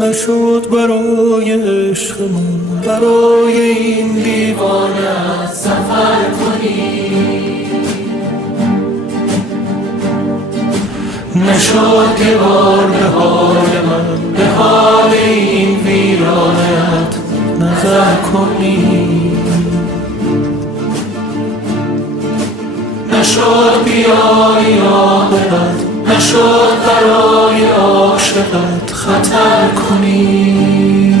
نشد برای عشق من، برای این دیوانه سفر کنی. نشد که بار به حال من، به حال این ویرانت نظر کنی. نشد بیایی عاقبت، نشد برای عاشقت خطر کنی.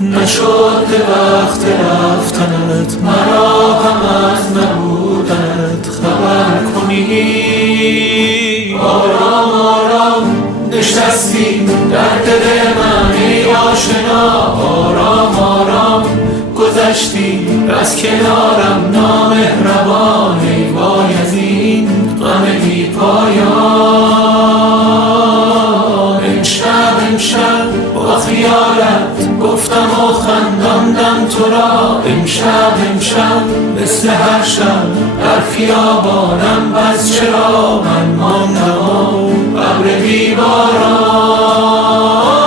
نشد به وقت رفتنت مرا هم از نبودنت خبر کنی. آرام آرام نشستی در دل من ای آشنا، آرام آرام گذشتی از کنارم نامهربان. ای وای از این غم بی پایان. امشب با خیالت گفتم و خنداندم تو را. امشب مثل هر شب در خیابانم، بس چرا من ماندم و ابر بی باران.